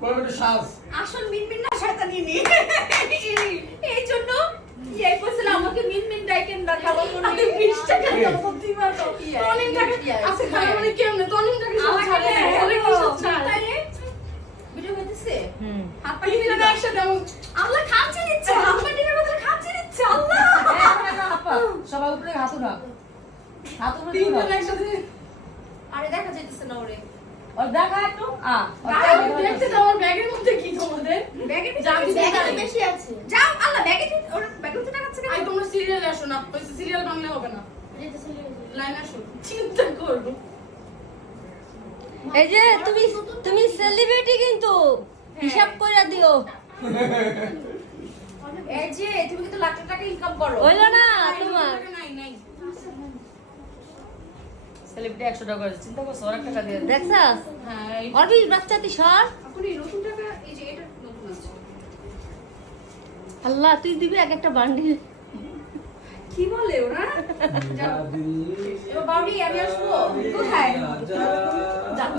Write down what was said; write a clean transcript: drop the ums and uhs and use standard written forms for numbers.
কোন সাজ আসল মিনমিন না শয়তানি নি এই জন্য এই কইছিল আমাকে মিনমিন ডাইকেন না খাবো কোন 20 টাকা তো দিবা তো তনিন টাকা আছে খারাপ মানে কেমনে তনিন টাকা সব ছাড়ে আরে কি সব ছাড়ে ভিডিও হইতেছে হাত পা তিন জনে একসাথে আল্লাহ খামচে দিচ্ছে হাত পা টিপে বদলে খামচে দিচ্ছে আল্লাহ সবাই উপরে হাত উঠা হাত উপরে তিন জনে একসাথে আরে দেখা যাইতেছে না ওরে আর দেখা একটু দেখতে তো আমার ব্যাগের মধ্যে কি তোমাদের ব্যাগে জানি ব্যাগে বেশি আছে যাও আল্লাহ ব্যাগে ওর ব্যাগে তো টাকা আছে আই তোমরা সিরিয়াল আসো না ওই সিরিয়াল বাংলা হবে না লাইন আসো চিন্তা করবো এই যে তুমি সেলিব্রিটি কিন্তু হিসাব করে দিও এই যে তুমি কিন্তু লাখ টাকা ইনকাম করো হইলো না তোমার নাই নাই সেলিব্রিটি 100 টাকা করে চিন্তা করছো আর টাকা দিয়ে দেখছাস হ্যাঁ অরবি বাচ্চাতি সর এখন এই নতুন টাকা এই যে এটা নতুন আছে আল্লাহ তুই দিবি এক একটা বান্ডিল কি বলে ওরা এবার বাউডি আমি আসবো কোথায় যা যাক